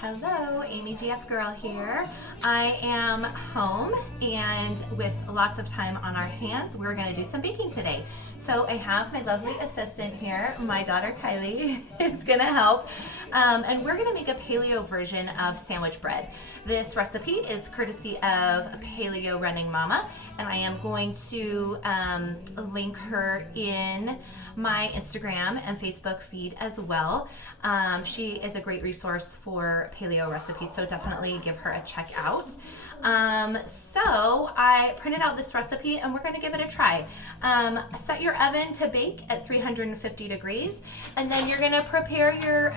Hello, Amy GF Girl here. I am home and with lots of time on our hands, we're going to do some baking today. So I have my lovely assistant here, my daughter Kylie is going to help. And we're going to make a paleo version of sandwich bread. This recipe is courtesy of Paleo Running Mama, and I am going to link her in my Instagram and Facebook feed as well. She is a great resource for paleo recipes, so definitely give her a check out. So I printed out this recipe and we're going to give it a try. Set your oven to bake at 350 degrees, and then you're going to prepare your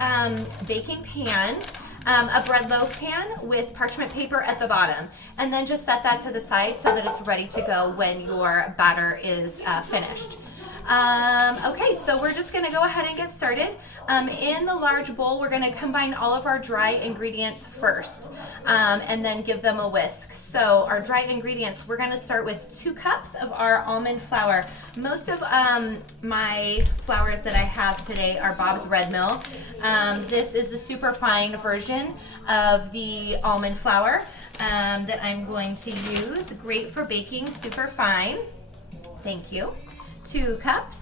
baking pan, a bread loaf pan with parchment paper at the bottom, and then just set that to the side so that it's ready to go when your batter is finished. Okay, so we're just gonna go ahead and get started. In the large bowl, we're gonna combine all of our dry ingredients first, and then give them a whisk. So our dry ingredients, we're gonna start with 2 cups of our almond flour. Most of my flours that I have today are Bob's Red Mill. This is the super fine version of the almond flour that I'm going to use. Great for baking, super fine. Thank you. 2 cups.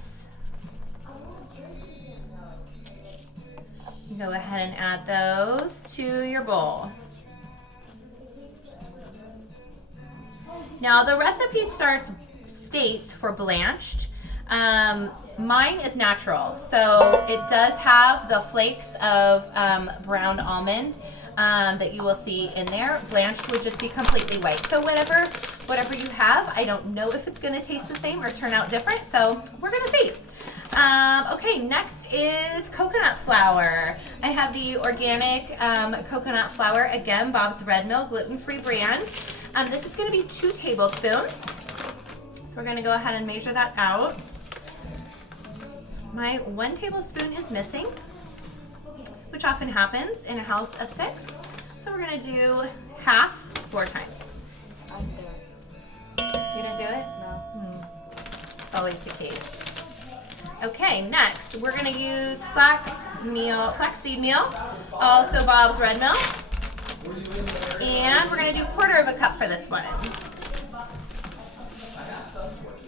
Go ahead and add those to your bowl. Now the recipe states for blanched. Mine is natural, so it does have the flakes of brown almond that you will see in there. Blanched would just be completely white. So whatever you have, I don't know if it's going to taste the same or turn out different, so we're going to see. Okay, next is coconut flour. I have the organic coconut flour, again, Bob's Red Mill, gluten-free brand. This is going to be 2 tablespoons. So we're going to go ahead and measure that out. My 1 tablespoon is missing, which often happens in a house of 6. So we're going to do half 4 times. You didn't do it? No. It's always the case. Okay, next we're going to use flaxseed meal, also Bob's Red Mill. And we're going to do 1/4 cup for this one.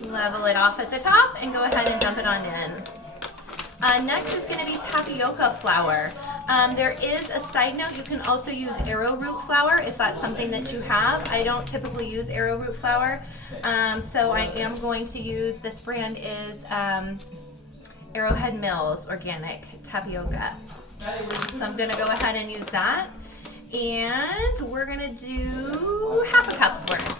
Level it off at the top and go ahead and dump it on in. Next is going to be tapioca flour. There is a side note, you can also use arrowroot flour if that's something that you have. I don't typically use arrowroot flour, so I am going to use, this brand is Arrowhead Mills Organic Tapioca. So I'm going to go ahead and use that. And we're going to do half a cup's worth.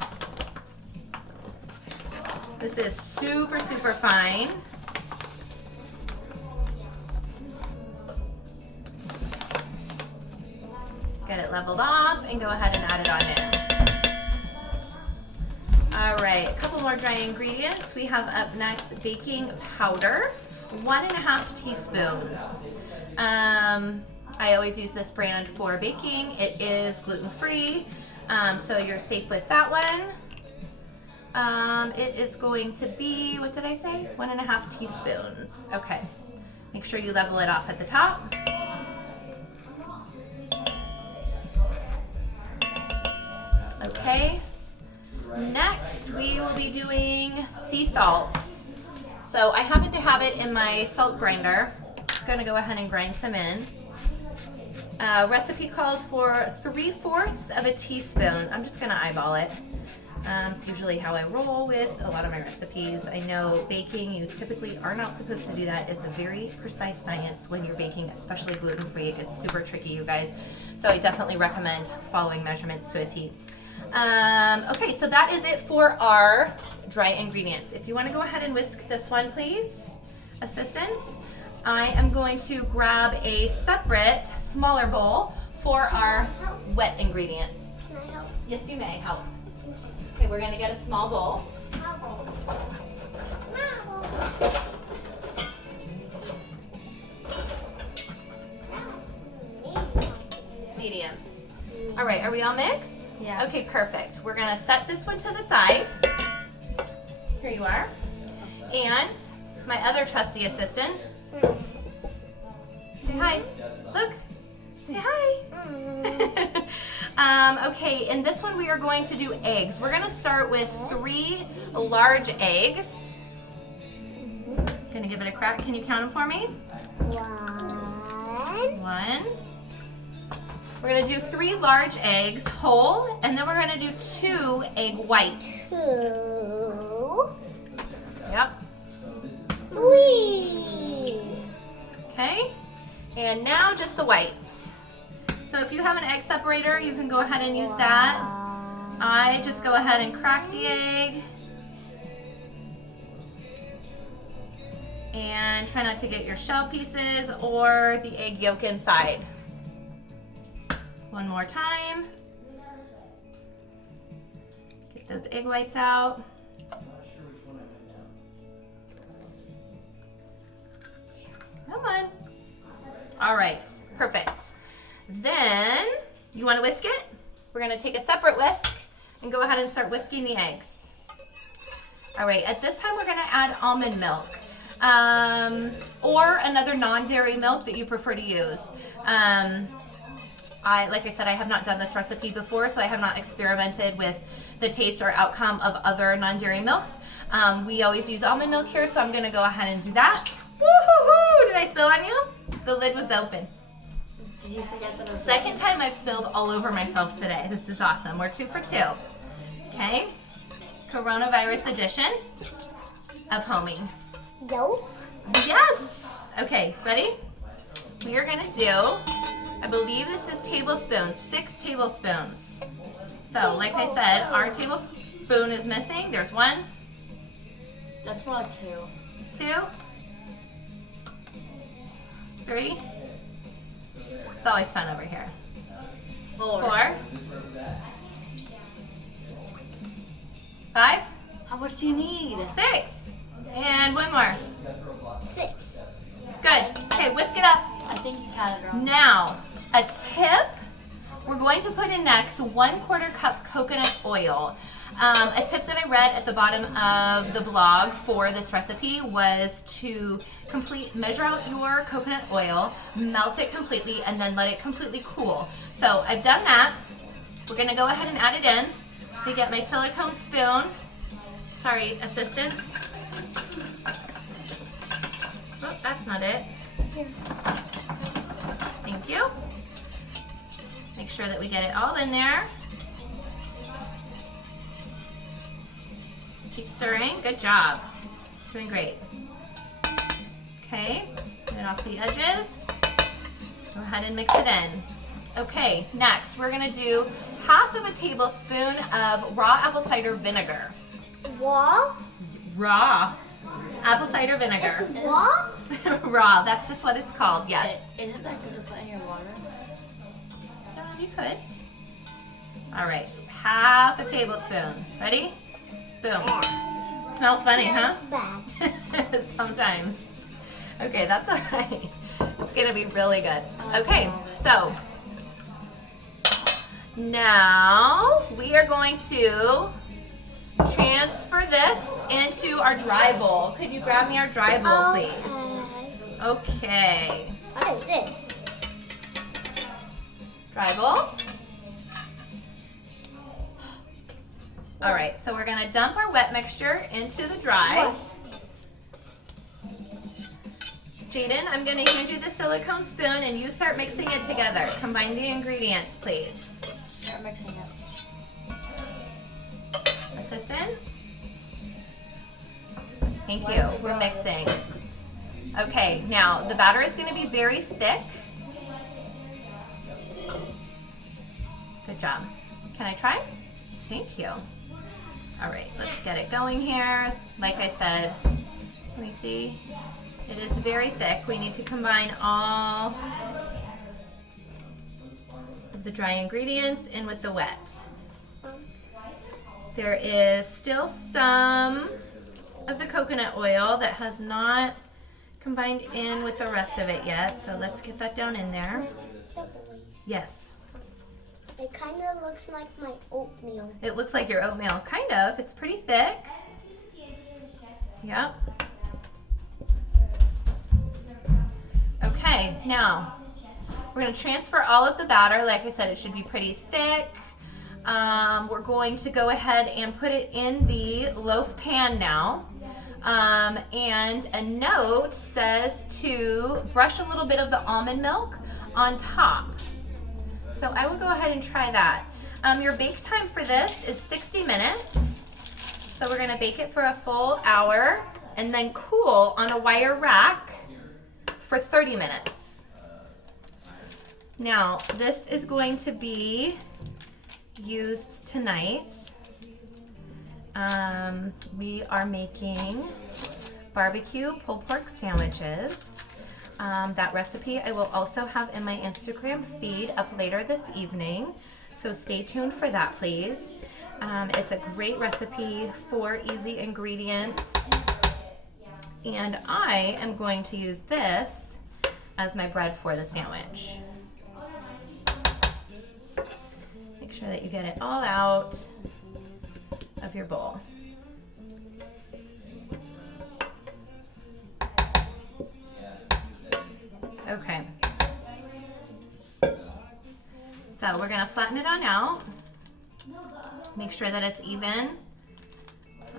This is super, super fine. Get it leveled off and go ahead and add it on in. All right, a couple more dry ingredients. We have up next baking powder, 1.5 teaspoons. I always use this brand for baking. It is gluten-free, so you're safe with that one. It is going to be, what did I say? 1.5 teaspoons. Okay, make sure you level it off at the top. Okay, next we will be doing sea salt. So I happen to have it in my salt grinder. I'm gonna go ahead and grind some in. Recipe calls for 3/4 teaspoon. I'm just gonna eyeball it. It's usually how I roll with a lot of my recipes. I know baking, you typically are not supposed to do that. It's a very precise science when you're baking, especially gluten-free. It gets super tricky, you guys. So I definitely recommend following measurements to a T. Okay, so that is it for our dry ingredients. If you want to go ahead and whisk this one, please, assistant. I am going to grab a separate, smaller bowl for our wet ingredients. Can I help? Yes, you may help. Okay, we're going to get a small bowl. Medium. All right, are we all mixed? Yeah. Okay, perfect. We're gonna set this one to the side. Here you are. And my other trusty assistant. Say hi. Look. Say hi. Okay, in this one we are going to do eggs. We're gonna start with 3 large eggs. Gonna give it a crack. Can you count them for me? 1. We're gonna do 3 large eggs whole, and then we're gonna do 2 egg whites. 2. Yep. 3. Okay, and now just the whites. So if you have an egg separator, you can go ahead and use that. I just go ahead and crack the egg. And try not to get your shell pieces or the egg yolk inside. One more time. Get those egg whites out. Come on. All right, perfect. Then, you want to whisk it? We're going to take a separate whisk and go ahead and start whisking the eggs. All right, at this time we're going to add almond milk. Or another non-dairy milk that you prefer to use. Like I said, I have not done this recipe before, so I have not experimented with the taste or outcome of other non-dairy milks. We always use almond milk here, so I'm gonna go ahead and do that. Woo-hoo-hoo! Did I spill on you? The lid was open. Did you forget that it was Second time I've spilled all over myself today. This is awesome. We're 2 for 2. Okay? Coronavirus edition of homing. Yo. Yes! Okay, ready? We are gonna do, I believe this is tablespoons, 6 tablespoons. So, like I said, our tablespoon is missing. There's 1. That's probably 2. 2. 3. It's always fun over here. 4. 4. 5. How much do you need? 6. And 1 more. 6. Good. Okay, whisk it up. I think you counted wrong. Now, a tip. We're going to put in next 1/4 cup coconut oil. A tip that I read at the bottom of the blog for this recipe was to measure out your coconut oil, melt it completely, and then let it completely cool. So I've done that. We're gonna go ahead and add it in. I get my silicone spoon. Sorry, assistant. Oh, that's not it. Thank you. Make sure that we get it all in there. Keep stirring. Good job. Doing great. Okay, get off the edges. Go ahead and mix it in. Okay, next we're gonna do 1/2 tablespoon of raw apple cider vinegar. Raw? Raw apple cider vinegar. It's raw? Raw, that's just what it's called, yes. Isn't that good to put in your water? You could. All right, 1/2 tablespoon. Ready? Boom. Smells funny, huh? Bad. Sometimes. Okay, that's all right. It's gonna be really good. Okay, so now we are going to transfer this into our dry bowl. Could you grab me our dry bowl, please? Okay. What is this? Dry bowl. All right, so we're gonna dump our wet mixture into the dry. Jaden, I'm gonna hand you the silicone spoon and you start mixing it together. Combine the ingredients, please. Start mixing it. Assistant? Thank you, we're mixing. Okay, now the batter is gonna be very thick. Good job. Can I try? Thank you. All right, let's get it going here. Like I said, let me see. It is very thick. We need to combine all of the dry ingredients in with the wet. There is still some of the coconut oil that has not combined in with the rest of it yet, so let's get that down in there. Yes. It kind of looks like my oatmeal. It looks like your oatmeal. Kind of. It's pretty thick. Yep. Okay, now We're gonna transfer all of the batter. Like I said, it should be pretty thick. We're going to go ahead and put it in the loaf pan now. And a note says to brush a little bit of the almond milk on top. So I will go ahead and try that. Your bake time for this is 60 minutes. So we're gonna bake it for a full hour and then cool on a wire rack for 30 minutes. Now, this is going to be used tonight. We are making barbecue pulled pork sandwiches. That recipe I will also have in my Instagram feed up later this evening, so stay tuned for that, please. It's a great recipe, 4 easy ingredients, and I am going to use this as my bread for the sandwich. Make sure that you get it all out of your bowl. Okay. So we're gonna flatten it on out. Make sure that it's even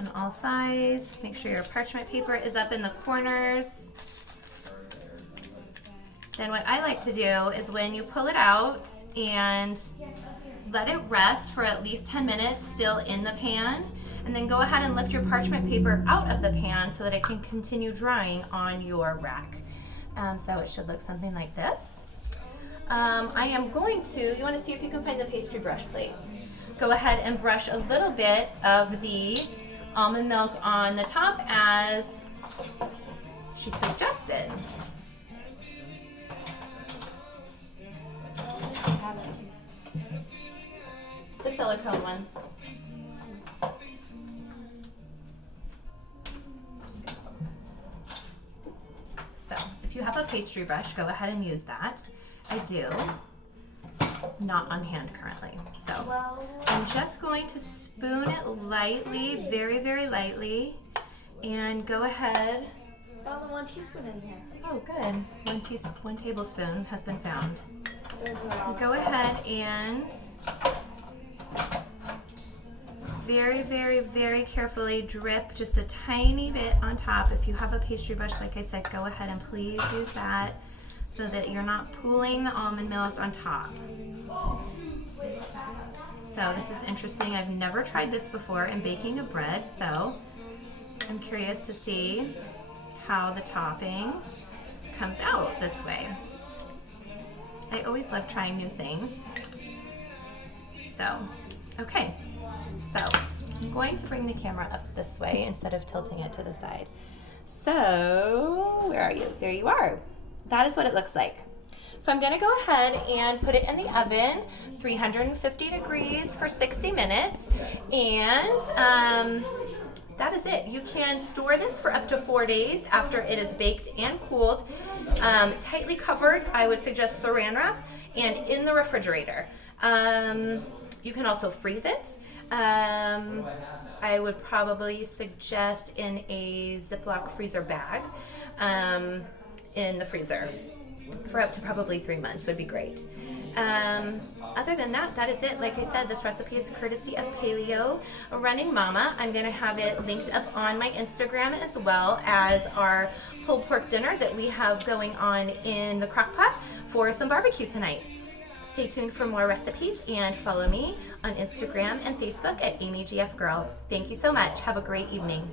on all sides. Make sure your parchment paper is up in the corners. Then what I like to do is when you pull it out and let it rest for at least 10 minutes still in the pan, and then go ahead and lift your parchment paper out of the pan so that it can continue drying on your rack. So it should look something like this. I am going to, you want to see if you can find the pastry brush, please? Go ahead and brush a little bit of the almond milk on the top as she suggested. The silicone one. So if you have a pastry brush, go ahead and use that. I do. Not on hand currently. So I'm just going to spoon it lightly, very, very lightly, and go ahead. Found the 1 teaspoon in here. Oh, good. 1 tablespoon has been found. Go ahead and very, very, very carefully drip just a tiny bit on top. If you have a pastry brush, like I said, go ahead and please use that so that you're not pooling the almond milk on top. So this is interesting. I've never tried this before in baking a bread, so I'm curious to see how the topping comes out this way. I always love trying new things. So, okay. So, I'm going to bring the camera up this way instead of tilting it to the side. So, where are you? There you are. That is what it looks like. So I'm gonna go ahead and put it in the oven, 350 degrees for 60 minutes. And that is it. You can store this for up to 4 days after it is baked and cooled. Tightly covered, I would suggest saran wrap, and in the refrigerator. You can also freeze it. I would probably suggest in a Ziploc freezer bag in the freezer for up to probably 3 months would be great. Other than that, that is it. Like I said, this recipe is courtesy of Paleo Running Mama. I'm going to have it linked up on my Instagram as well as our pulled pork dinner that we have going on in the crock pot for some barbecue tonight. Stay tuned for more recipes and follow me on Instagram and Facebook at AmyGFGirl. Thank you so much. Have a great evening.